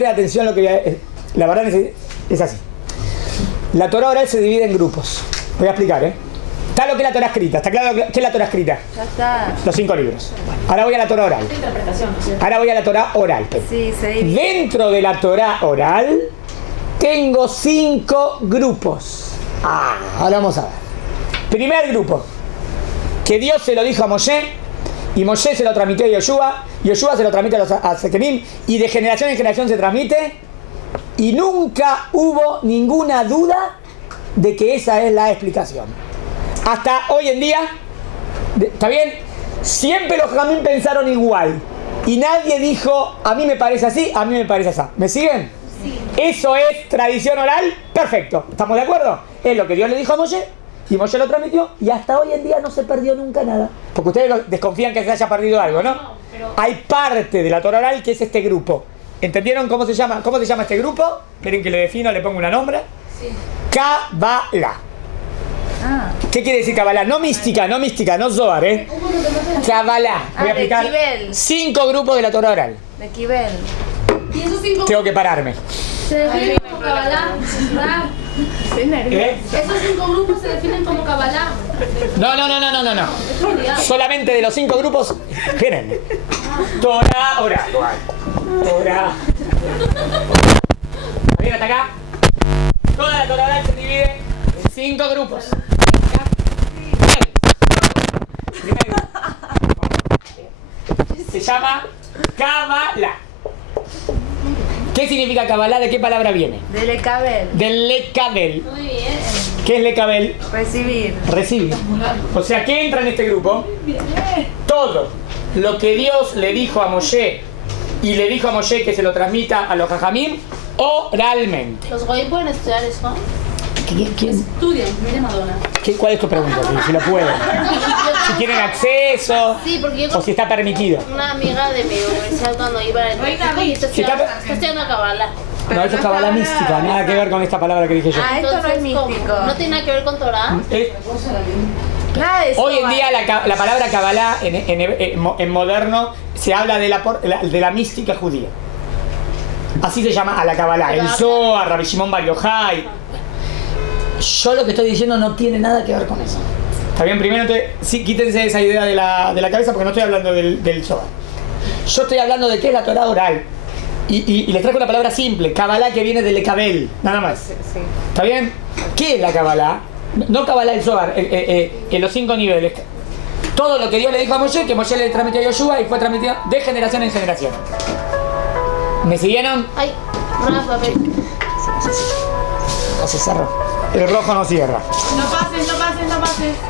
presten atención a lo que voy a... La verdad es así. La Torá oral se divide en grupos. Voy a explicar, ¿eh? Está lo que es la Torá escrita. ¿Está claro qué es la Torá escrita? Ya está. Los 5 libros. Ahora voy a la Torá oral. Ahora voy a la Torá oral. Sí, se divide. Dentro de la Torá oral tengo 5 grupos. Ahora vamos a ver. Primer grupo. Que Dios se lo dijo a Moshe, y Moshe se lo transmitió a Yoshua, Yoshua se lo transmite a Sekenim, y de generación en generación se transmite, y nunca hubo ninguna duda de que esa es la explicación. Hasta hoy en día, ¿está bien? Siempre los Jamín pensaron igual, y nadie dijo, a mí me parece así, a mí me parece así. ¿Me siguen? Sí. Eso es tradición oral, perfecto. ¿Estamos de acuerdo? Es lo que Dios le dijo a Moshe, y Moshe lo transmitió, y hasta hoy en día no se perdió nunca nada. Porque ustedes desconfían que se haya perdido algo, ¿no? Hay parte de la Torá oral que es este grupo. ¿Entendieron cómo se llama? ¿Cómo se llama este grupo? Esperen que le defino, le pongo una nombre. Sí. Kabbalah. ¿Qué quiere decir Kabbalah? No mística, no Zohar, ¿eh? Kabbalah. Voy a aplicar 5 grupos de la Torá oral. De Kibel. ¿Y esos 5 Tengo que pararme. se definen como Kabbalah? ¿Esos 5 grupos se definen como Kabbalah? No. Solamente de los 5 grupos, miren. Torá oral. Torá. ¿Está bien hasta acá? Toda la Torá oral se divide en 5 grupos. Primer grupo. Se llama Kabbalah. ¿Qué significa Kabbalah? ¿De qué palabra viene? De Lekabel. Del Lekabel. Muy bien. ¿Qué es Lekabel? Recibir. Recibir. O sea, ¿qué entra en este grupo? Todo lo que Dios le dijo a Moshe y le dijo a Moshe que se lo transmita a los Jajamim oralmente. ¿Los Goy pueden estudiar eso? ¿Quién? Estudian, mire Madonna. ¿Cuál es tu pregunta? Si lo pueden. Si tienen acceso, Sí, porque yo o si está permitido. una amiga de mi universidad cuando iba al México y está estudiando Kabbalah. No, eso es Kabbalah mística, nada que ver con esta palabra que dije yo. Esto no es místico. ¿No tiene nada que ver con Torah? Nada de eso. Hoy en día la palabra Kabbalah en moderno se habla de la mística judía. Así se llama a la Kabbalah. El Zohar, Rabbi Shimon Bar Yochai. Yo lo que estoy diciendo no tiene nada que ver con eso. ¿Está bien? Primero, sí, quítense esa idea de la cabeza porque no estoy hablando del Zohar. Yo estoy hablando de qué es la Torá oral. Y les traigo una palabra simple, Kabbalah, que viene de Lekabel, nada más. Sí. ¿Está bien? ¿Qué es la Kabbalah? No Kabbalah el Zohar, en los 5 niveles. Todo lo que Dios le dijo a Moshe, que Moshe le transmitió a Yoshua y fue transmitido de generación en generación. ¿Me siguieron? Ay, no papel. No se cerró. El rojo no cierra. No pases.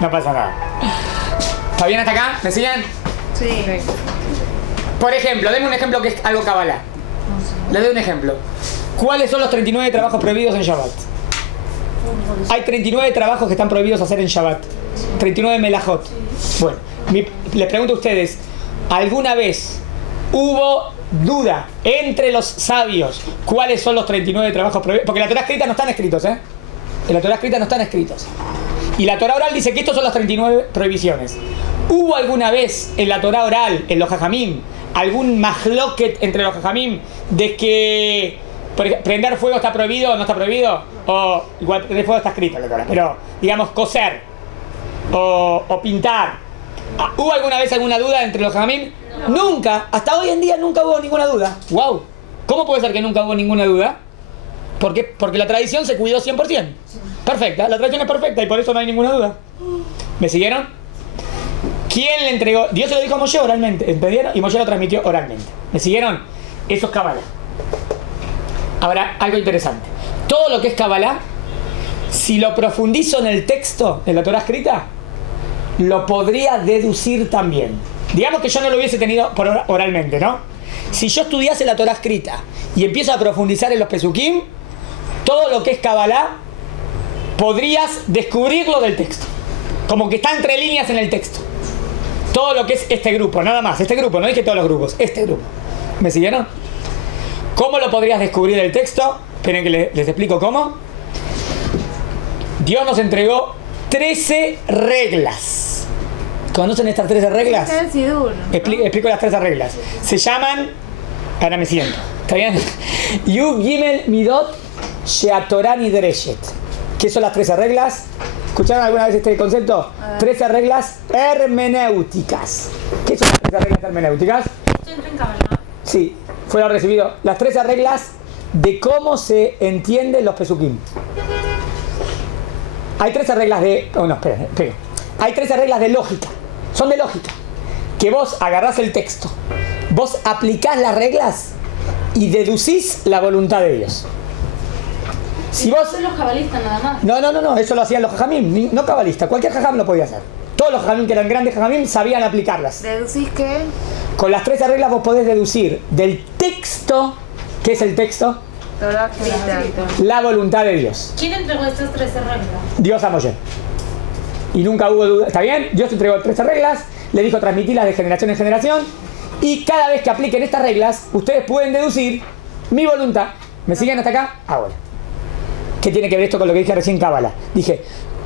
No pasa nada. ¿Está bien hasta acá? ¿Me siguen? Sí. Por ejemplo, denme un ejemplo que es algo Kabbalah. Les doy un ejemplo. ¿Cuáles son los 39 trabajos prohibidos en Shabbat? Hay 39 trabajos que están prohibidos hacer en Shabbat. 39 melajot. Bueno, les pregunto a ustedes, ¿alguna vez hubo duda entre los sabios cuáles son los 39 trabajos prohibidos? Porque en la Torá escrita no están escritos, ¿eh? En la Torá escrita no están escritos. Y la Torá oral dice que estos son las 39 prohibiciones. ¿Hubo alguna vez en la Torá oral, en los Jajamim, algún mahloket entre los Jajamim de que prender fuego está prohibido o no está prohibido? O igual prender fuego está escrito en la Torá, pero digamos coser o pintar. ¿Hubo alguna vez alguna duda entre los Jajamim? No. Nunca, hasta hoy en día nunca hubo ninguna duda. ¡Wow! ¿Cómo puede ser que nunca hubo ninguna duda? Porque la tradición se cuidó 100%. Perfecta, la tradición es perfecta y por eso no hay ninguna duda. ¿Me siguieron? ¿Quién le entregó? Dios se lo dijo a Moshe oralmente, ¿entendieron? Y Moshe lo transmitió oralmente. ¿Me siguieron? Eso es Kabbalah. Ahora, algo interesante. Todo lo que es Kabbalah, si lo profundizo en el texto, en la Torá escrita, lo podría deducir también. Digamos que yo no lo hubiese tenido oralmente, ¿no? Si yo estudiase la Torá escrita y empiezo a profundizar en los Pesukim, todo lo que es Kabbalah, podrías descubrirlo del texto. Como que está entre líneas en el texto. Todo lo que es este grupo, nada más. Este grupo, no dije todos los grupos. Este grupo. ¿Me siguieron? ¿Cómo lo podrías descubrir del texto? Esperen que les explico cómo. Dios nos entregó 13 reglas. ¿Conocen estas 13 reglas? Es el Sidur, ¿no? Explico las 13 reglas. Se llaman... Ahora me siento. ¿Está bien? Yud Gimel Midot Sheatorah Nidreshet. ¿Qué son las 13 reglas? ¿Escucharon alguna vez este concepto? 13 reglas hermenéuticas. ¿Qué son las 13 reglas hermenéuticas? Esto entra en Kabbalah. Sí, fue recibido. Las 13 reglas de cómo se entienden los pesukim. Hay 13 reglas de... Oh, no, esperen. Hay 13 reglas de lógica. Son de lógica. Que vos agarrás el texto, vos aplicás las reglas y deducís la voluntad de Dios. Si vos... Son los cabalistas nada más. No, eso lo hacían los jajamim, no cabalistas. Cualquier jajam lo podía hacer. Todos los jajamim que eran grandes jajamim sabían aplicarlas. ¿Deducís qué? Con las 13 reglas vos podés deducir del texto, ¿qué es el texto? Torah escrita. La voluntad de Dios. ¿Quién entregó estas 13 reglas? Dios a Moshe. Y nunca hubo duda. ¿Está bien? Dios entregó 13 reglas, le dijo transmitirlas de generación en generación. Y cada vez que apliquen estas reglas, ustedes pueden deducir mi voluntad. ¿Me siguen hasta acá? Ahora. ¿Qué tiene que ver esto con lo que dije recién en Cábala? Dije,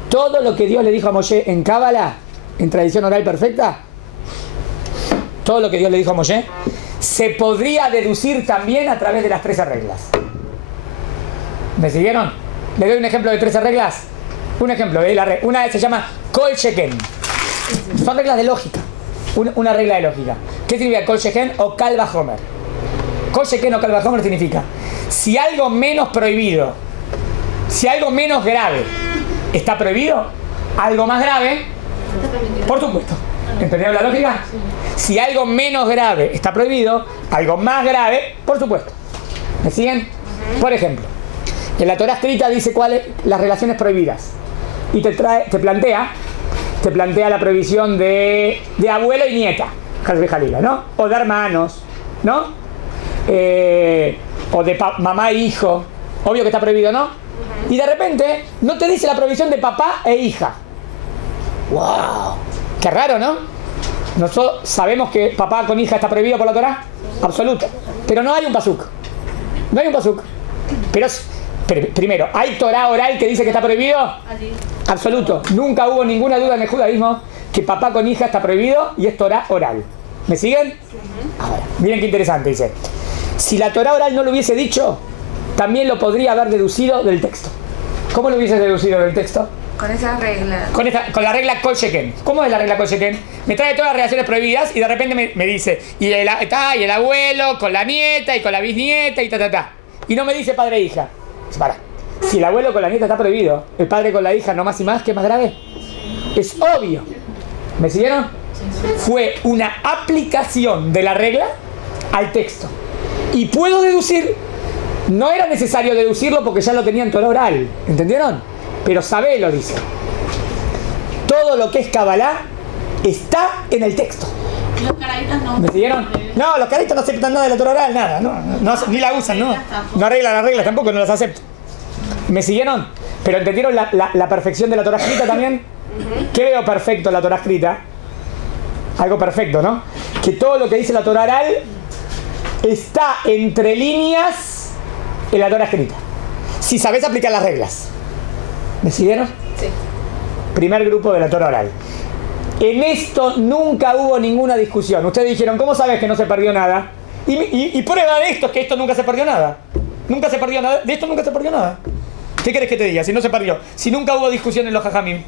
todo lo que Dios le dijo a Moshe en Cábala, en tradición oral perfecta, todo lo que Dios le dijo a Moshe, se podría deducir también a través de las 13 reglas. ¿Me siguieron? ¿Le doy un ejemplo de 13 reglas? Un ejemplo, una se llama Kol Sheken. Son reglas de lógica. Una regla de lógica. ¿Qué significa Kol Sheken o Kal Vajomer? Kol Sheken o Kal Vajomer significa si algo menos prohibido, si algo menos grave está prohibido, algo más grave, por supuesto. ¿Entendieron la lógica? Si algo menos grave está prohibido, algo más grave, por supuesto. ¿Me siguen? Por ejemplo, en la Torah escrita dice cuáles las relaciones prohibidas. Y te plantea la prohibición de abuelo y nieta, Jalila, ¿no? O de hermanos, ¿no? O de mamá e hijo. Obvio que está prohibido, ¿no? Y de repente no te dice la prohibición de papá e hija. ¡Wow! Qué raro, ¿no? Nosotros sabemos que papá con hija está prohibido por la Torah. Absoluto. Pero no hay un pasuk. No hay un pasuk. Pero primero, ¿hay Torah oral que dice que está prohibido? Absoluto. Nunca hubo ninguna duda en el judaísmo que papá con hija está prohibido y es Torah oral. ¿Me siguen? Ahora, miren qué interesante, dice. Si la Torah oral no lo hubiese dicho, también lo podría haber deducido del texto. ¿Cómo lo hubiese deducido del texto? Con esas reglas. Con la regla Kol Sheken. ¿Cómo es la regla Kol Sheken? Me trae todas las relaciones prohibidas y de repente me dice, y el abuelo con la nieta y con la bisnieta y ta. Y no me dice padre e hija. Para. Si el abuelo con la nieta está prohibido, el padre con la hija no más y más, ¿qué es más grave? Es obvio. ¿Me siguieron? Fue una aplicación de la regla al texto. Y puedo deducir, no era necesario deducirlo porque ya lo tenía en Torah oral. ¿Entendieron? Pero Sabé dice. Todo lo que es Kabbalah está en el texto. Los carabitas no. ¿Me siguieron? No, los carabitas no aceptan nada de la Torah oral, nada. No, ni la usan, no. No arreglan las reglas tampoco, no las aceptan. ¿Me siguieron? Pero ¿entendieron la perfección de la Torah escrita también? ¿Qué veo perfecto en la Torah escrita? Algo perfecto, ¿no? Que todo lo que dice la Torah oral está entre líneas en la Torah escrita. Si sabes aplicar las reglas. ¿Me siguieron? Sí. Primer grupo de la Torah oral. En esto nunca hubo ninguna discusión. Ustedes dijeron, ¿cómo sabes que no se perdió nada? Y prueba de esto es que esto nunca se perdió nada. Nunca se perdió nada. De esto nunca se perdió nada. ¿Qué querés que te diga? Si no se perdió. Si nunca hubo discusión en los jajamim.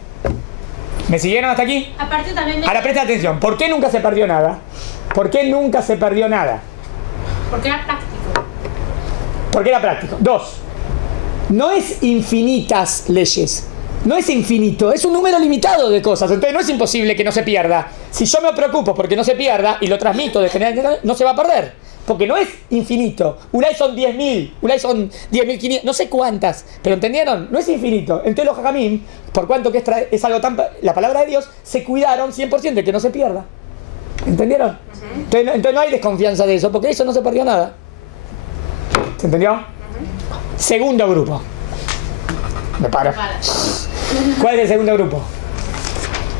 ¿Me siguieron hasta aquí? Aparte también Ahora presta atención. ¿Por qué nunca se perdió nada? ¿Por qué nunca se perdió nada? Porque era práctico. Porque era práctico. 2. No es infinitas leyes. No es infinito, es un número limitado de cosas. Entonces no es imposible que no se pierda. Si yo me preocupo porque no se pierda y lo transmito de generación, no se va a perder. Porque no es infinito. Ulay son 10.000, Ulay son 10.500, no sé cuántas. Pero ¿entendieron? No es infinito. Entonces los jajamim, por cuanto que es algo tan... La palabra de Dios, se cuidaron 100% de que no se pierda. ¿Entendieron? Entonces no hay desconfianza de eso, porque eso no se perdió nada. ¿Se entendió? Segundo grupo. Me paro. ¿Cuál es el segundo grupo?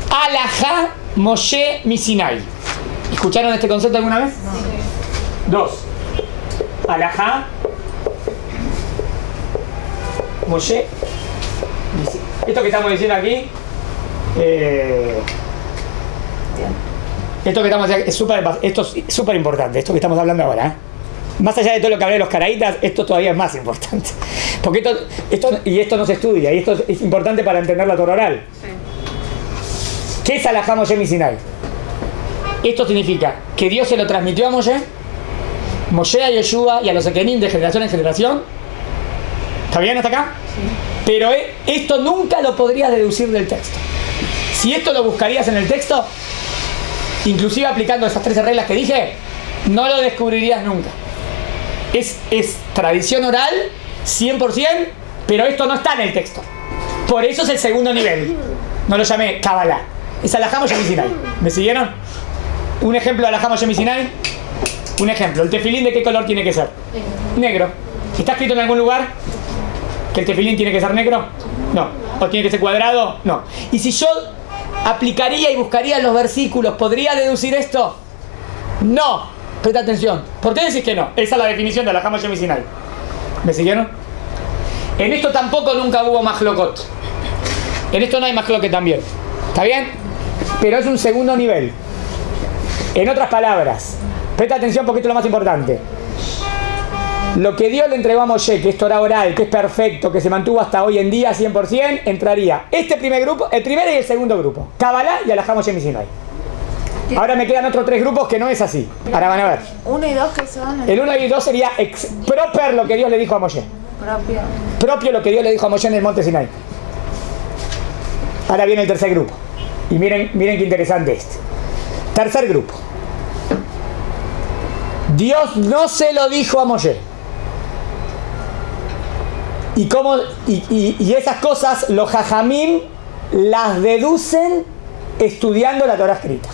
Alajá Moshe Misinai. ¿Escucharon este concepto alguna vez? Sí. 2. Alajá Moshe Misinai. Esto que estamos diciendo aquí, esto que estamos diciendo, esto es súper importante, esto que estamos hablando ahora. Más allá de todo lo que hablé de los caraítas, esto todavía es más importante. Porque esto no se estudia, y esto es importante para entender la Torah oral. Sí. ¿Qué es Alajá Moshe Misinai? Esto significa que Dios se lo transmitió a Moshe, Moshe a Yeshua y a los Ekenim de generación en generación. ¿Está bien hasta acá? Sí. Pero esto nunca lo podrías deducir del texto. Si esto lo buscarías en el texto, inclusive aplicando esas 13 reglas que dije, no lo descubrirías nunca. Es tradición oral, 100%, pero esto no está en el texto. Por eso es el segundo nivel. No lo llamé Kabbalah. Es Alajá Moshe Misinai. ¿Me siguieron? Un ejemplo de Alajá Moshe Misinai. Un ejemplo. ¿El tefilín de qué color tiene que ser? Negro. ¿Está escrito en algún lugar que el tefilín tiene que ser negro? No. ¿O tiene que ser cuadrado? No. Y si yo aplicaría y buscaría los versículos, ¿podría deducir esto? No. Presta atención. ¿Por qué decís que no? Esa es la definición de Alajá Moshe Misinai. ¿Me siguieron? En esto tampoco nunca hubo majlokot. En esto no hay majloket también. ¿Está bien? Pero es un segundo nivel. En otras palabras, presta atención porque esto es lo más importante. Lo que Dios le entregó a Moshe, que es Torah oral, que es perfecto, que se mantuvo hasta hoy en día 100%, entraría este primer grupo, el primer y el segundo grupo. Kabbalah y Alajá Moshe Misinai. Ahora me quedan otros 3 grupos que no es así. Ahora van a ver. 1 y 2 que son El 1 y 2 sería proper lo que Dios le dijo a Moshe. Propio lo que Dios le dijo a Moshe en el monte Sinai. Ahora viene el tercer grupo. Y miren qué interesante este. Tercer grupo. Dios no se lo dijo a Moshe. Y esas cosas los jajamim las deducen estudiando la Torah escrita.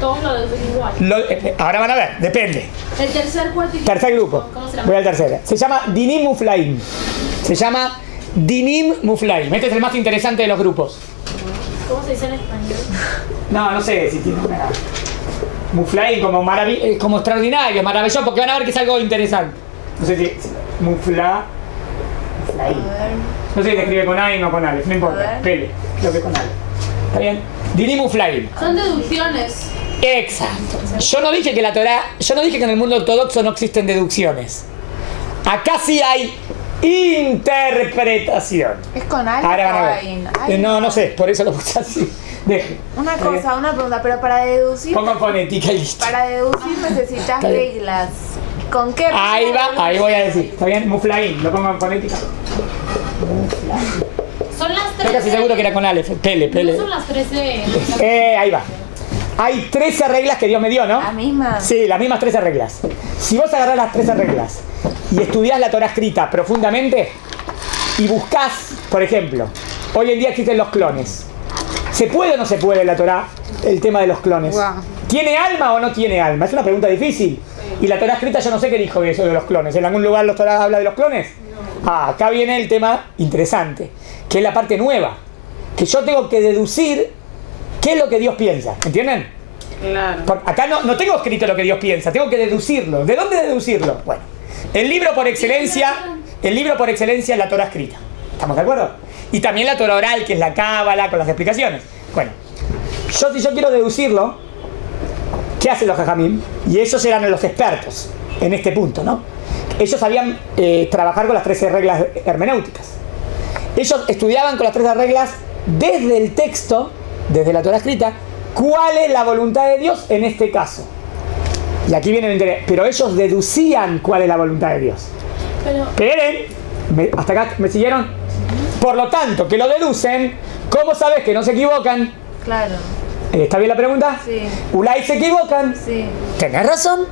Todos lo deducen igual. Ahora van a ver, depende. El tercer cuarto. Tercer grupo. ¿Cómo se llama? Voy al tercero. Se llama Dinim Muflaim. Se llama Dinim Muflaim. Este es el más interesante de los grupos. ¿Cómo se dice en español? No sé si tiene una... Muflaim como extraordinario, maravilloso, porque van a ver que es algo interesante. No sé si... Muflaim. No sé si se escribe con A o con Aleph, no importa. Pele, creo que con Aleph. ¿Está bien? Dinim Muflaim. Son deducciones. Exacto. Yo no dije que en el mundo ortodoxo no existen deducciones. Acá sí hay interpretación. ¿Es con algo? Ahora van a ver. No sé, por eso lo puse así. Deje. Una pregunta, pero para deducir... Pongo fonética y listo. Para deducir necesitas reglas. ¿Con qué? Ahí va, ahí voy a decir. ¿Está bien? Muflaim, lo pongo en fonética. Son las 13. Estoy casi seguro que era con Aleph. Pele. No son las 13. Ahí va. Hay 13 reglas que Dios me dio, ¿no? ¿La misma? Sí, las mismas 13 reglas. Si vos agarrás las 13 reglas y estudiás la Torah escrita profundamente y buscás, por ejemplo, hoy en día existen los clones. ¿Se puede o no se puede en la Torah el tema de los clones? Wow. ¿Tiene alma o no tiene alma? Es una pregunta difícil. Y la Torah escrita yo no sé qué dijo de eso de los clones. ¿En algún lugar la Torah habla de los clones? Acá viene el tema interesante, que es la parte nueva. Que yo tengo que deducir qué es lo que Dios piensa. ¿Entienden? Claro. Acá no tengo escrito lo que Dios piensa, tengo que deducirlo. ¿De dónde deducirlo? Bueno, el libro por excelencia es la Torah escrita. ¿Estamos de acuerdo? Y también la Torah oral, que es la Cábala, con las explicaciones. Bueno, si yo quiero deducirlo, ¿qué hacen los jajamim? Y ellos eran los expertos en este punto, ¿no? Ellos sabían trabajar con las 13 reglas hermenéuticas. Ellos estudiaban con las 13 reglas desde el texto, desde la Torah escrita, cuál es la voluntad de Dios en este caso. Y aquí viene el interés. Pero ellos deducían cuál es la voluntad de Dios. Esperen, ¿hasta acá me siguieron? Por lo tanto, que lo deducen, ¿cómo sabes que no se equivocan? Claro. ¿Está bien la pregunta? Sí. ¿Ulay se equivocan? Sí. ¿Tenés razón?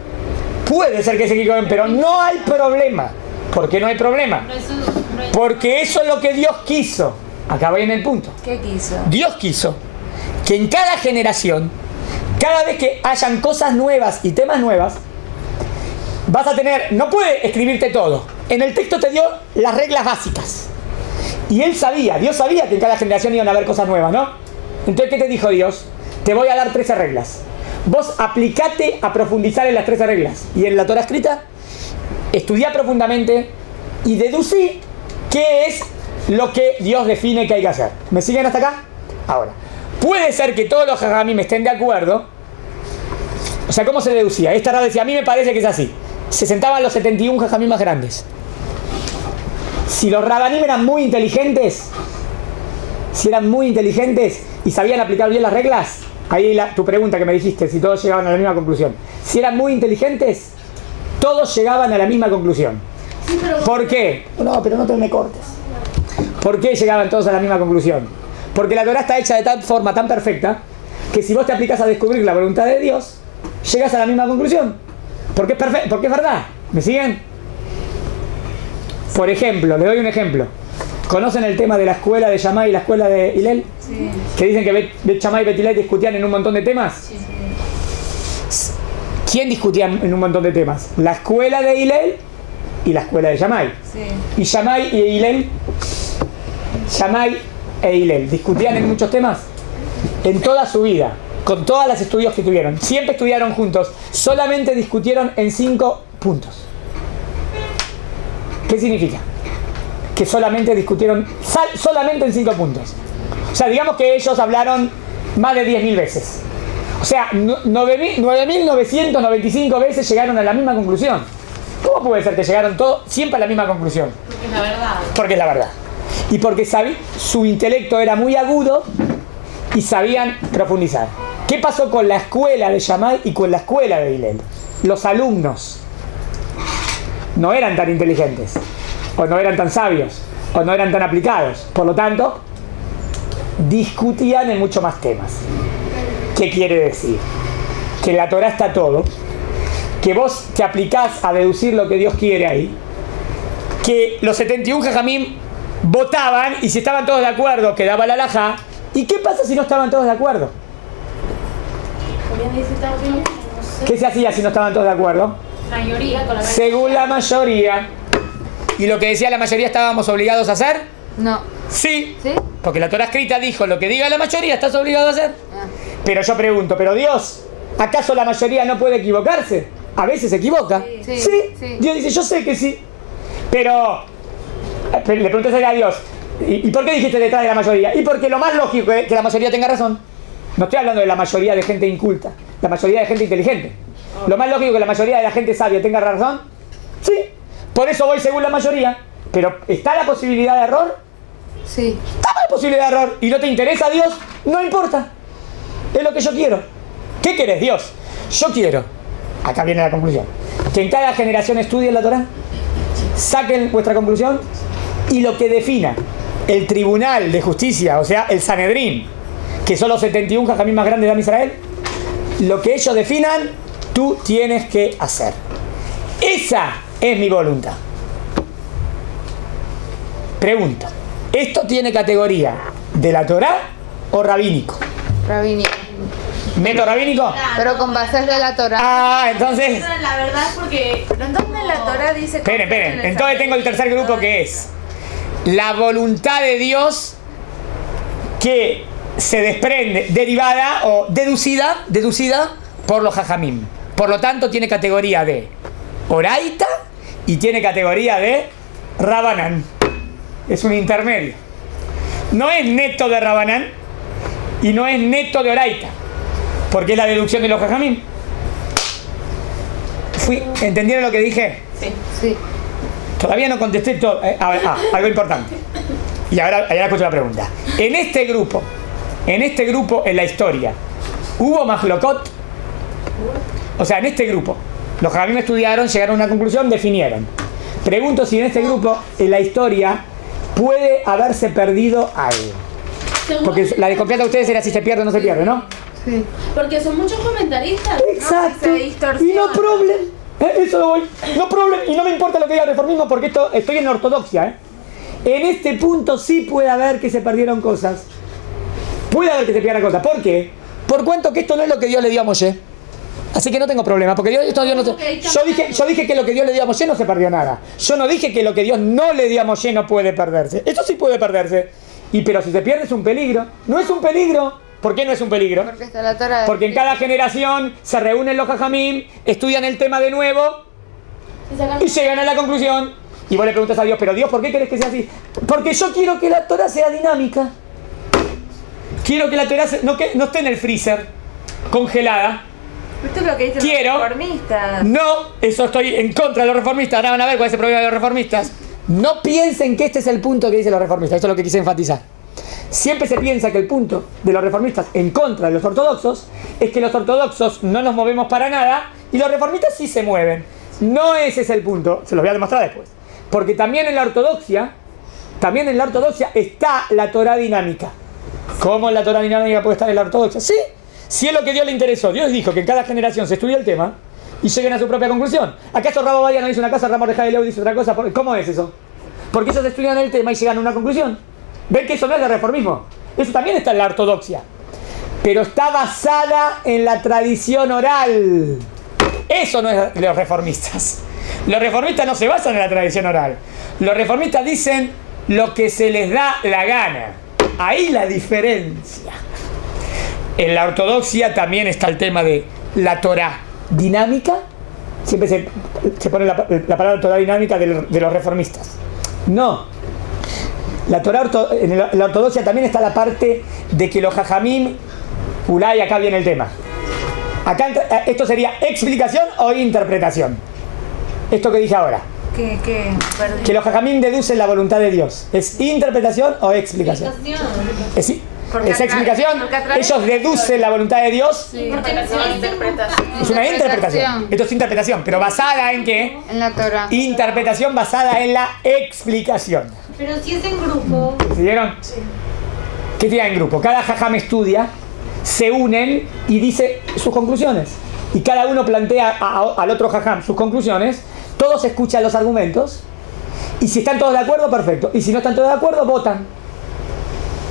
Puede ser que se equivoquen, pero no hay problema. ¿Por qué no hay problema? Porque eso es lo que Dios quiso. Acá voy en el punto. ¿Qué quiso? Dios quiso que en cada generación, cada vez que hayan cosas nuevas y temas nuevas, vas a tener, no puede escribirte todo. En el texto te dio las reglas básicas. Y Dios sabía que en cada generación iban a haber cosas nuevas, ¿no? Entonces, ¿qué te dijo Dios? Te voy a dar 13 reglas. Vos aplicate a profundizar en las 13 reglas. Y en la Torah escrita, estudiá profundamente y deducí qué es lo que Dios define que hay que hacer. ¿Me siguen hasta acá? Ahora, puede ser que todos los jajamim estén de acuerdo. O sea, ¿cómo se deducía? Esta Rab decía, a mí me parece que es así. se sentaban los 71 jajamim más grandes. Si los rabanim eran muy inteligentes, si eran muy inteligentes y sabían aplicar bien las reglas, ahí tu pregunta que me dijiste, si todos llegaban a la misma conclusión. Si eran muy inteligentes, todos llegaban a la misma conclusión. Sí, pero... ¿Por qué? No, pero no te me cortes. ¿Por qué llegaban todos a la misma conclusión? Porque la Torá está hecha de tal forma tan perfecta que si vos te aplicas a descubrir la voluntad de Dios, llegas a la misma conclusión. Porque es perfecto, porque es verdad. ¿Me siguen? Por ejemplo, les doy un ejemplo. ¿Conocen el tema de la escuela de Shammai y la escuela de Hillel? Sí. Que dicen que Bet Shammai y Bet Hillel discutían en un montón de temas. Sí. ¿Quién discutía en un montón de temas? La escuela de Hillel y la escuela de Shammai. Sí. Y Shammai y Hillel, Shammai e Hillel, ¿discutían en muchos temas? En toda su vida, con todas las estudios que tuvieron. Siempre estudiaron juntos. Solamente discutieron en 5 puntos. ¿Qué significa? Que solamente discutieron solamente en 5 puntos. O sea, digamos que ellos hablaron más de 10.000 veces. O sea, 9.995 veces llegaron a la misma conclusión. ¿Cómo puede ser que llegaron todos siempre a la misma conclusión? Porque es la verdad. Porque es la verdad. Y porque su intelecto era muy agudo y sabían profundizar. ¿Qué pasó con la escuela de Shammai y con la escuela de Hillel? Los alumnos no eran tan inteligentes, o no eran tan sabios, o no eran tan aplicados. Por lo tanto, discutían en mucho más temas. ¿Qué quiere decir? Que en la Torá está todo, que vos te aplicás a deducir lo que Dios quiere ahí, que los 71 jajamim votaban y si estaban todos de acuerdo quedaba la halajá. ¿Y qué pasa si no estaban todos de acuerdo? ¿Qué se hacía si no estaban todos de acuerdo? Mayoría con la Según la mayoría. ¿Y lo que decía la mayoría estábamos obligados a hacer? No. Sí. ¿Sí? Porque la Torá escrita dijo lo que diga la mayoría estás obligado a hacer. Ah. Pero yo pregunto, ¿pero Dios, acaso la mayoría no puede equivocarse? A veces se equivoca. Sí. Sí. Dios dice, yo sé que sí. Pero le preguntas a Dios, ¿y por qué dijiste detrás de la mayoría? Y porque lo más lógico es que la mayoría tenga razón. No estoy hablando de la mayoría de gente inculta, la mayoría de gente inteligente. Lo más lógico es que la mayoría de la gente sabia tenga razón. Sí. Por eso voy según la mayoría. Pero ¿está la posibilidad de error? Sí. Está la posibilidad de error. ¿Y no te interesa Dios? No importa. Es lo que yo quiero. ¿Qué querés, Dios? Yo quiero, acá viene la conclusión, que en cada generación estudien la Torá, saquen vuestra conclusión y lo que defina el Tribunal de Justicia, o sea, el Sanedrín, que son los 71 jajamim más grandes de Israel, lo que ellos definan, tú tienes que hacer. Esa es mi voluntad. Pregunto, ¿esto tiene categoría de la Torá o rabínico? Rabínico. ¿Método rabínico? Pero con bases de la Torá. Ah, entonces... La verdad es porque... ¿Dónde la Torá dice? Esperen. Entonces tengo el tercer grupo que es la voluntad de Dios que se desprende, derivada o deducida por los jajamim. Por lo tanto, tiene categoría de oraita y tiene categoría de rabanán. Es un intermedio. No es neto de rabanán y no es neto de oraita, porque es la deducción de los jajamim. ¿Entendieron lo que dije? Sí. Todavía no contesté todo. Algo importante. Y ahora escucho la pregunta. En este grupo, en la historia, ¿hubo mahlokot? O sea, en este grupo, los jajamim estudiaron, llegaron a una conclusión, definieron. Pregunto si en este grupo, en la historia, puede haberse perdido algo. Porque la desconfianza de ustedes era si se pierde o no se pierde, ¿no? Sí. Porque son muchos comentaristas. Exacto. No, se distorsiona. Y no problem. Eso lo voy. No problem. Y no me importa lo que diga el reformismo porque estoy en la ortodoxia. En este punto sí puede haber que se perdieron cosas. Puede haber que se pierdan cosas. ¿Por qué? Por cuanto que esto no es lo que Dios le dio a Moshe. Así que no tengo problema, porque Dios no se... Yo dije que lo que Dios le dio a Moshe no se perdió nada. Yo no dije que lo que Dios no le dio a Moshe no puede perderse. Esto sí puede perderse. Pero si se pierde es un peligro. No es un peligro. ¿Por qué no es un peligro? Porque está la Torá. Porque en cada generación se reúnen los jajamim, estudian el tema de nuevo y llegan a la conclusión. Y vos le preguntas a Dios, pero Dios, ¿por qué querés que sea así? Porque yo quiero que la Torá sea dinámica. Quiero que la Torá no esté en el freezer, congelada. Esto es lo que dicen Quiero. los reformistas. No, eso estoy en contra de los reformistas. Ahora van a ver cuál es el problema de los reformistas. No piensen que este es el punto que dicen los reformistas. Esto es lo que quise enfatizar. Siempre se piensa que el punto de los reformistas en contra de los ortodoxos es que los ortodoxos no nos movemos para nada y los reformistas sí se mueven. No ese es el punto. Se los voy a demostrar después. Porque también en la ortodoxia está la Torá dinámica. ¿Cómo la Torá dinámica puede estar en la ortodoxia? Sí, si es lo que Dios le interesó. Dios dijo que en cada generación se estudia el tema y lleguen a su propia conclusión. ¿Acaso Rabba Ovadia no dice una cosa, Ramos Rejá de Leo dice otra cosa? ¿Cómo es eso? Porque ellos estudian el tema y llegan a una conclusión. ¿Ven que eso no es el reformismo? Eso también está en la ortodoxia. Pero está basada en la tradición oral. Eso no es de los reformistas. Los reformistas no se basan en la tradición oral. Los reformistas dicen lo que se les da la gana. Ahí la diferencia. En la ortodoxia también está el tema de la Torá dinámica. Siempre se pone la palabra Torá dinámica de los reformistas. No. En la ortodoxia también está la parte de que los jajamim, ulay, acá viene el tema. Acá esto sería explicación o interpretación. Esto que dije ahora. Que los jajamim deducen la voluntad de Dios. ¿Es interpretación o explicación? Es explicación. Ellos deducen la voluntad de Dios. Sí. Interpretación. Es una interpretación. Esto es interpretación. Pero basada en ¿qué? En la Torah. Interpretación basada en la explicación. Pero si es en grupo. ¿Entendieron? Sí. ¿Qué tiene en grupo? Cada jajam estudia, se unen y dice sus conclusiones. Y cada uno plantea al otro jajam sus conclusiones. Todos escuchan los argumentos. Y si están todos de acuerdo, perfecto. Y si no están todos de acuerdo, votan.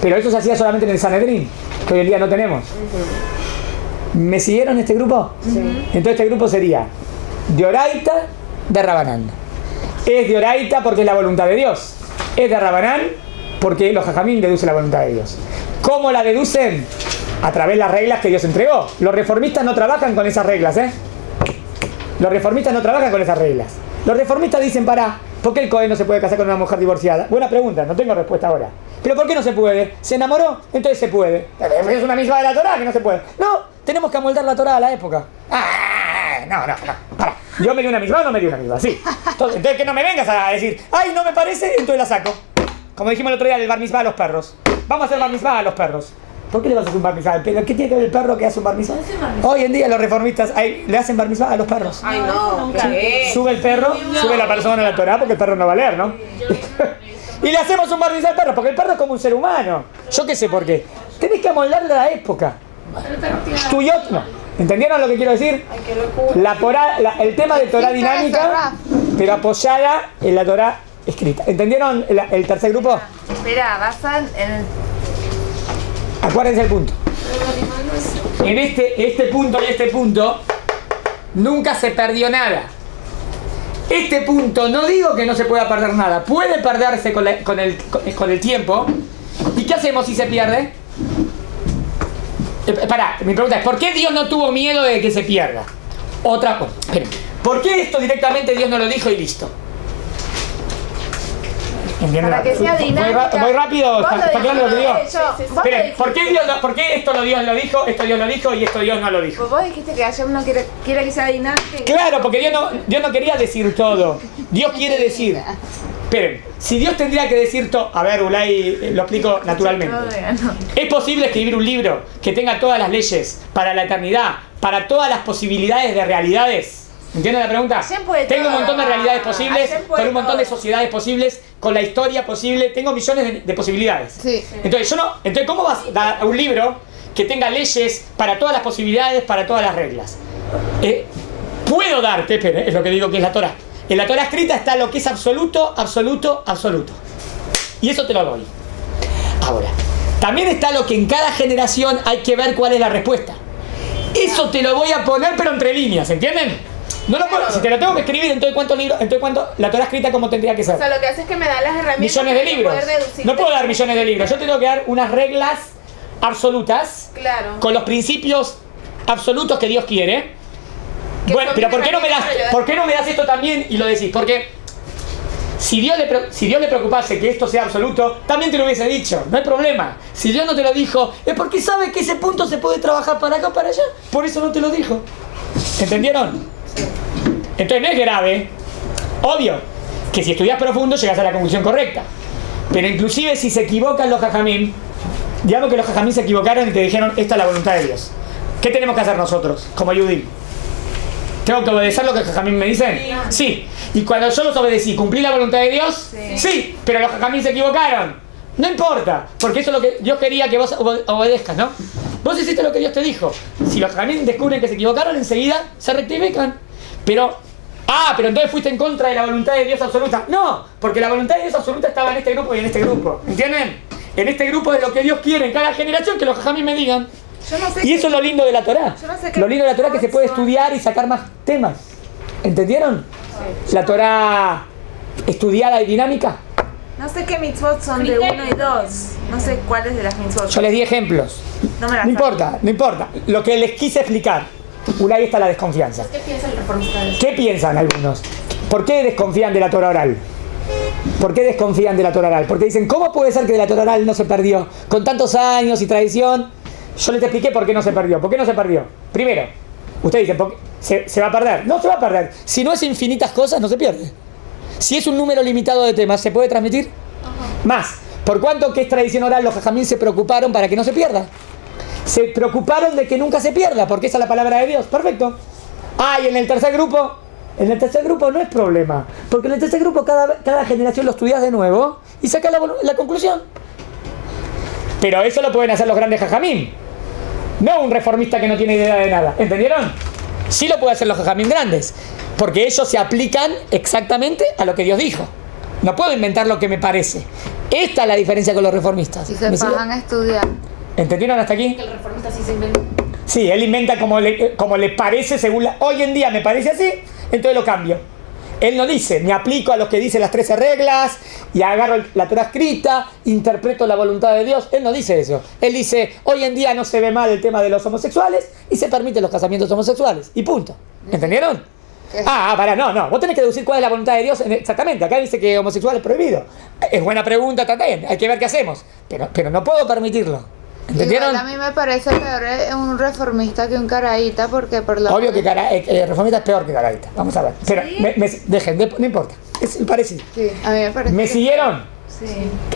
Pero eso se hacía solamente en el Sanedrín, que hoy en día no tenemos. ¿Me siguieron este grupo? Sí. Entonces este grupo sería de Oraita, de Rabanán. Es de Oraita porque es la voluntad de Dios. Es de Rabanán porque los jajamín deducen la voluntad de Dios. ¿Cómo la deducen? A través de las reglas que Dios entregó. Los reformistas no trabajan con esas reglas, ¿eh? Los reformistas no trabajan con esas reglas. Los reformistas dicen, ¿por qué el Cohen no se puede casar con una mujer divorciada? Buena pregunta, no tengo respuesta ahora. ¿Pero por qué no se puede? ¿Se enamoró? Entonces se puede. Es una misma de la Torá que no se puede. No, tenemos que amoldar la Torá a la época. No. Para. ¿Yo me di una misma o no me di una misma? Sí. Entonces que no me vengas a decir, ay, no me parece, entonces la saco. Como dijimos el otro día, el bar mitzvah a los perros. Vamos a hacer bar mitzvah a los perros. ¿Por qué le vas a hacer un bar mitzvah al perro? ¿Qué tiene que ver el perro que hace un bar mitzvah? Hoy en día los reformistas le hacen bar mitzvah a los perros. Ay, no. Sube el perro, sube la persona a la Torá porque el perro no va a leer, ¿no? Y le hacemos un bar mitzvah al perro porque el perro es como un ser humano. Yo qué sé por qué. Tenés que amoldarle a la época. Tuyot, no. ¿Entendieron lo que quiero decir? El tema de Torá dinámica, pero apoyada en la Torá escrita. ¿Entendieron el tercer grupo? Espera, basan en... Acuérdense el punto. En este punto y este punto nunca se perdió nada. Este punto, no digo que no se pueda perder nada. Puede perderse con el tiempo. ¿Y qué hacemos si se pierde? Mi pregunta es, ¿por qué Dios no tuvo miedo de que se pierda? Otra cosa. ¿Por qué esto directamente Dios no lo dijo y listo? Para que sea dinámica. Muy rápido, ¿está claro lo que digo? Esperen, ¿por qué esto Dios lo dijo, esto Dios lo dijo y esto Dios no lo dijo? Vos dijiste que Hashem no quiere que sea dinámica. Claro, porque Dios no quería decir todo. Dios quiere decir. Esperen, si Dios tendría que decir todo. A ver, Ulay, lo explico naturalmente. ¿Es posible escribir un libro que tenga todas las leyes para la eternidad, para todas las posibilidades de realidades? ¿Entienden la pregunta? Tengo un montón de realidades posibles, con un montón de sociedades posibles, con la historia posible, tengo millones de posibilidades. Sí. Entonces, ¿cómo vas a dar un libro que tenga leyes para todas las posibilidades, para todas las reglas? Puedo darte, es lo que digo que es la Torá. En la Torá escrita está lo que es absoluto, absoluto, absoluto. Y eso te lo doy. Ahora, también está lo que en cada generación hay que ver cuál es la respuesta. Eso te lo voy a poner, pero entre líneas, ¿entienden? No lo puedo, si te lo tengo que escribir, entonces cuánto la Torá escrita como tendría que ser. O sea, lo que hace es que me da las herramientas. Millones de libros. No puedo dar millones de libros. Yo te tengo que dar unas reglas absolutas. Claro. Con los principios absolutos que Dios quiere. Bueno, pero ¿por qué no me das esto también y lo decís? Porque si Dios le preocupase que esto sea absoluto, también te lo hubiese dicho. No hay problema. Si Dios no te lo dijo, es porque sabe que ese punto se puede trabajar para acá o para allá. Por eso no te lo dijo. ¿Entendieron? Entonces no es grave. Obvio que si estudias profundo llegas a la conclusión correcta. Pero inclusive si se equivocan los jajamim, digamos que los jajamim se equivocaron y te dijeron, esta es la voluntad de Dios. ¿Qué tenemos que hacer nosotros como Yudim? ¿Tengo que obedecer lo que los jajamim me dicen? Sí. Y cuando yo los obedecí, ¿cumplí la voluntad de Dios? Sí. Pero los jajamim se equivocaron. No importa, porque eso es lo que Dios quería que vos obedezcas, ¿no? Vos hiciste lo que Dios te dijo. Si los jajamim descubren que se equivocaron, enseguida se rectifican. Pero entonces fuiste en contra de la voluntad de Dios absoluta. No, porque la voluntad de Dios absoluta estaba en este grupo y en este grupo. ¿Entienden? En este grupo es lo que Dios quiere en cada generación, que los jajamim me digan. Yo no sé Y eso es lo lindo de la Torá. Yo no sé Lo lindo de la Torá es que se puede estudiar y sacar más temas. ¿Entendieron? La Torá estudiada y dinámica. No sé qué mitzvot son de 1 y 2. No sé cuáles de las mitzvot. Yo les di ejemplos. No me las No importa, no importa. Lo que les quise explicar. Ahí está la desconfianza. ¿Qué piensa el reformista de eso? ¿Qué piensan algunos? ¿Por qué desconfían de la Torá oral? ¿Por qué desconfían de la Torá oral? Porque dicen, ¿cómo puede ser que de la Torá oral no se perdió? Con tantos años y tradición. Yo les expliqué por qué no se perdió. ¿Por qué no se perdió? Primero, ustedes dicen, ¿se va a perder? No se va a perder. Si no es infinitas cosas, no se pierde. Si es un número limitado de temas, ¿se puede transmitir? Más. Por cuanto que es tradición oral, los jajamín se preocuparon para que no se pierda. Se preocuparon de que nunca se pierda, porque esa es la palabra de Dios. Perfecto. Y en el tercer grupo, no es problema. Porque en el tercer grupo cada generación lo estudias de nuevo y sacas la conclusión. Pero eso lo pueden hacer los grandes jajamín. No un reformista que no tiene idea de nada. ¿Entendieron? Sí lo pueden hacer los jajamín grandes. Porque ellos se aplican exactamente a lo que Dios dijo. No puedo inventar lo que me parece. Esta es la diferencia con los reformistas. Y se pasan a estudiar. ¿Entendieron hasta aquí? Que el reformista sí se inventa. Sí, él inventa como le parece según hoy en día me parece así, entonces lo cambio. Él no dice, me aplico a los que dicen las 13 reglas y agarro la Torá escrita, interpreto la voluntad de Dios. Él no dice eso. Él dice, hoy en día no se ve mal el tema de los homosexuales y se permiten los casamientos homosexuales. Y punto. ¿Entendieron? No. Vos tenés que deducir cuál es la voluntad de Dios exactamente. Acá dice que homosexual es prohibido. Es buena pregunta también. Hay que ver qué hacemos. Pero no puedo permitirlo. ¿Entendieron? Igual a mí me parece peor un reformista que un caraíta, porque por lo obvio que reformista es peor que caraíta. Vamos a ver. Pero dejen, no importa. Es parecido. Sí, a mí me parece. ¿Me siguieron? Sí.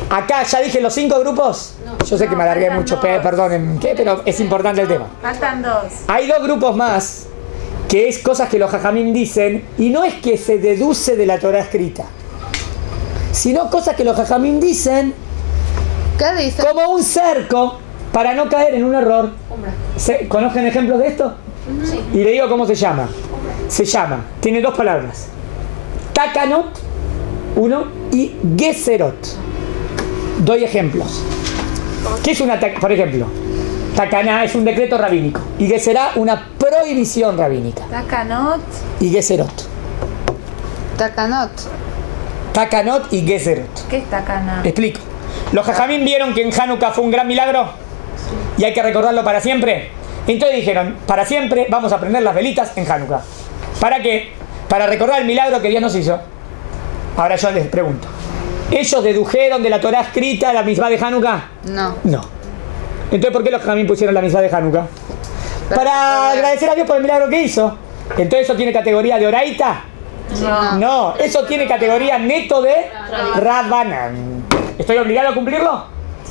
Acá ya dije los 5 grupos. Yo sé que me alargué mucho, perdonen, pero es importante el tema. Faltan 2. Hay 2 grupos más que es cosas que los jajamín dicen y no es que se deduce de la Torá escrita, sino cosas que los jajamín dicen. ¿Qué dicen? Como un cerco para no caer en un error. ¿Conocen ejemplos de esto? Sí. Y le digo cómo se llama. Se llama, tiene 2 palabras. Takanot, 1, y Geserot. Doy ejemplos. ¿Qué es una por ejemplo? Takaná es un decreto rabínico y Geserá una prohibición rabínica. Takanot Y Geserot. Takanot. Takanot y Geserot. ¿Qué es Takanot? Explico. Los jajamín vieron que en Hanukkah fue un gran milagro y hay que recordarlo para siempre. Entonces dijeron, para siempre vamos a prender las velitas en Hanukkah. ¿Para qué? Para recordar el milagro que Dios nos hizo. Ahora yo les pregunto, ¿ellos dedujeron de la Torá escrita la misma de Hanukkah? No. No. Entonces, ¿por qué los jajamín pusieron la misma de Hanukkah? Para agradecer a Dios por el milagro que hizo. Entonces, ¿eso tiene categoría de oraita? No, eso tiene categoría neto de Rabbanan. ¿Estoy obligado a cumplirlo?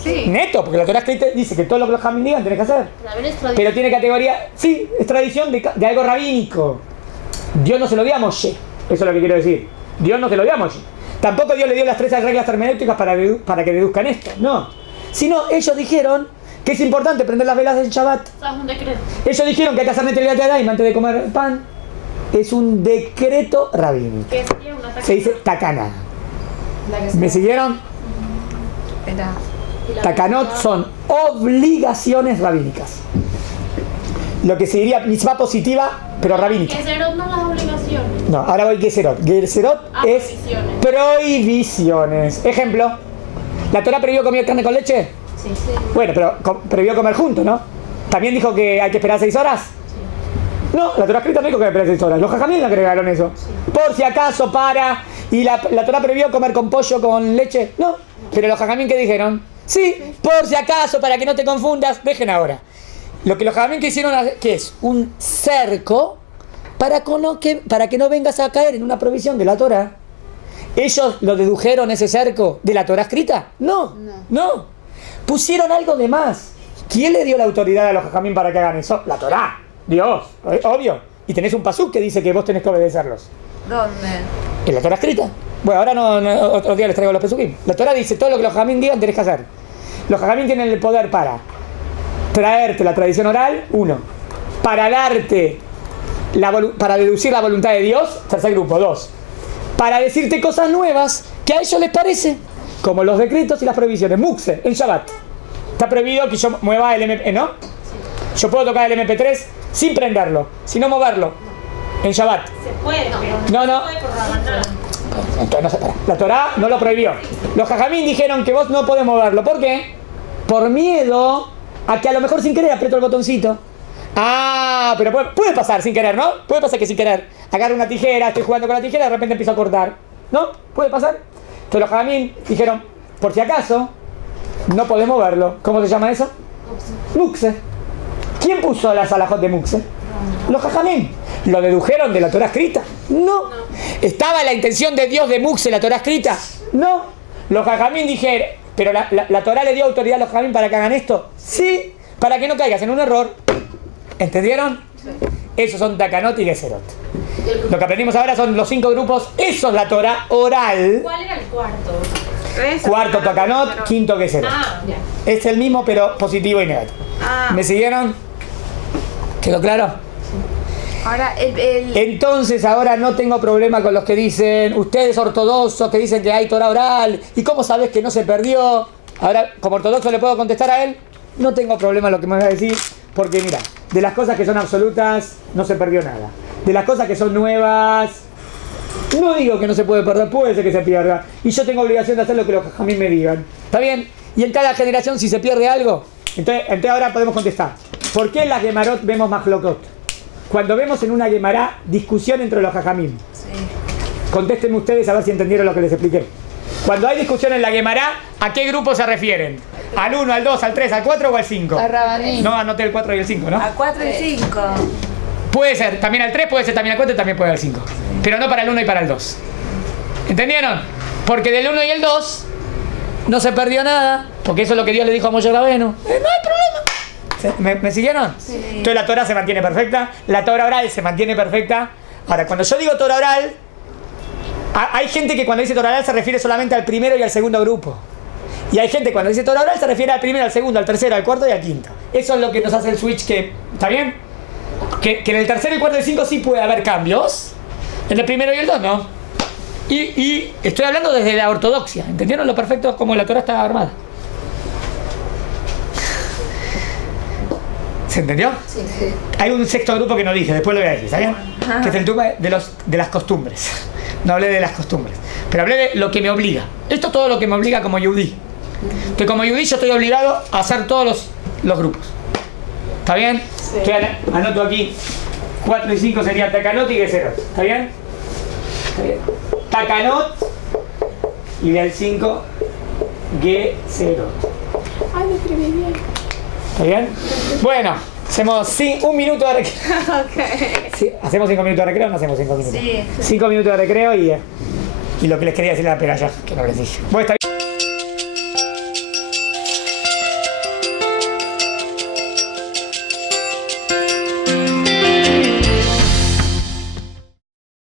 Sí. Neto, porque la Torá escrita dice que todo lo que los jajamín digan tenés que hacer. Pero tiene categoría, sí, es tradición de algo rabínico. Dios no se lo dio a Moshe. Eso es lo que quiero decir. Dios no se lo dio a Moshe. Tampoco Dios le dio las 13 reglas hermenéuticas para que deduzcan esto. No. Sino ellos dijeron que es importante prender las velas del Shabbat. Es un decreto. Ellos dijeron que hay que hacer Netilat Yadayim antes de comer pan. Es un decreto rabínico. ¿Qué sería una takana? Se dice takana. ¿Me siguieron? Espera. Takanot son obligaciones rabínicas. Lo que se diría mitzvah positiva, pero rabínica. Geserot no las obligaciones. No, ahora voy a Geserot. Geserot es prohibiciones. Ejemplo, ¿la Torá prohibió comer carne con leche? Sí. Bueno, pero prohibió comer juntos, ¿no? ¿También dijo que hay que esperar 6 horas? No, la Torá escrita no dijo que hay que esperar 6 horas. Los jajamín agregaron eso. Por si acaso para. ¿Y la Torá prohibió comer con pollo con leche? No. Pero los jajamín, ¿qué dijeron? Sí, por si acaso, para que no te confundas, dejen ahora. Lo que los jajamín que hicieron, ¿qué es? Un cerco para que no vengas a caer en una provisión de la Torah. ¿Ellos lo dedujeron ese cerco de la Torah escrita? No. Pusieron algo de más. ¿Quién le dio la autoridad a los jajamín para que hagan eso? La Torah. Dios, obvio. Y tenés un pasuk que dice que vos tenés que obedecerlos. ¿Dónde? En la Torah escrita. Bueno, ahora otro día les traigo los pesukim. La Torah dice, todo lo que los jajamín digan tenés que hacer. Los jajamín tienen el poder para traerte la tradición oral, 1. Para darte, para deducir la voluntad de Dios, tercer grupo, 2. Para decirte cosas nuevas que a ellos les parece, como los decretos y las prohibiciones. Mukse, en Shabbat. Está prohibido que yo mueva el MP, ¿no? Yo puedo tocar el MP3 sin prenderlo, sino moverlo. En Shabbat. Se puede, no. No se puede por Rabanán. Entonces no se para. La Torah no lo prohibió. Los jajamín dijeron que vos no podés moverlo. ¿Por qué? Por miedo a que a lo mejor sin querer aprieto el botoncito. Pero puede pasar sin querer, ¿no? Puede pasar que sin querer agarro una tijera, estoy jugando con la tijera y de repente empiezo a cortar. ¿No? Puede pasar. Entonces los jajamín dijeron, por si acaso, no podés moverlo. ¿Cómo se llama eso? Mukse. ¿Quién puso las alajot de Mukse? Los jajamín. ¿Lo dedujeron de la Torah escrita? No. ¿Estaba la intención de Dios de Mukse en la Torah escrita? No. Los jajamín dijeron, pero la Torah le dio autoridad a los jajamín para que hagan esto. Sí. Para que no caigas en un error. ¿Entendieron? Sí. Esos son Takanot y Geserot. Lo que aprendimos ahora son los 5 grupos. Eso es la Torah oral. ¿Cuál era el cuarto? Cuarto Takanot, quinto Geserot. Ya. Es el mismo pero positivo y negativo. ¿Me siguieron? ¿Quedó claro? Ahora, Entonces ahora no tengo problema con los que dicen, ustedes ortodoxos que dicen que hay Torah oral, ¿y cómo sabes que no se perdió? Ahora, como ortodoxo le puedo contestar a él, no tengo problema en lo que me va a decir, porque mira, de las cosas que son absolutas no se perdió nada. De las cosas que son nuevas, no digo que no se puede perder, puede ser que se pierda. Y yo tengo obligación de hacer lo que los jajamín me digan. ¿Está bien? Y en cada generación si se pierde algo, entonces ahora podemos contestar. ¿Por qué en las Gemarot vemos Mahlokot? Cuando vemos en una Gemará discusión entre los jajamín. Sí. Contéstenme ustedes a ver si entendieron lo que les expliqué. Cuando hay discusión en la Gemará, ¿a qué grupo se refieren? ¿Al 1, al 2, al 3, al 4 o al 5? A Rabanín. No, anoté el 4 y el 5, ¿no? A 4 y 5. Puede ser también al 3, puede ser también al 4 y también puede al 5. Pero no para el 1 y para el 2. ¿Entendieron? Porque del 1 y el 2 no se perdió nada, porque eso es lo que Dios le dijo a Moshe Rabenu. No hay problema. ¿Me siguieron? Sí. Entonces la Torah se mantiene perfecta, la Torah oral se mantiene perfecta. Ahora, cuando yo digo Torah oral, hay gente que cuando dice Torah oral se refiere solamente al primero y al segundo grupo. Y hay gente cuando dice Torah oral se refiere al primero, al segundo, al tercero, al cuarto y al quinto. Eso es lo que nos hace el switch que... ¿Está bien? Que en el tercero, el cuarto y el 5 sí puede haber cambios. En el primero y el 2 no. Y estoy hablando desde la ortodoxia. ¿Entendieron lo perfecto como la Torah está armada? ¿Se entendió? Sí. Hay un sexto grupo que no dije, después lo voy a decir, ¿sabían? Que es el tema de las costumbres. No hablé de las costumbres, pero hablé de lo que me obliga. Esto es todo lo que me obliga como yudí. Que como yudí yo estoy obligado a hacer todos los grupos. ¿Está bien? Sí. Anoto aquí 4 y 5 sería Takanot y Geserot. ¿Está bien? ¿Está bien? Takanot y del 5 Geserot. Ay, lo escribí bien. ¿Está bien? Bueno, hacemos un minuto de recreo. Ok. ¿Sí? ¿Hacemos 5 minutos de recreo o no hacemos 5 minutos? Sí. 5 minutos de recreo y lo que les quería decir era la pera ya, que no les dije. Bueno, está bien.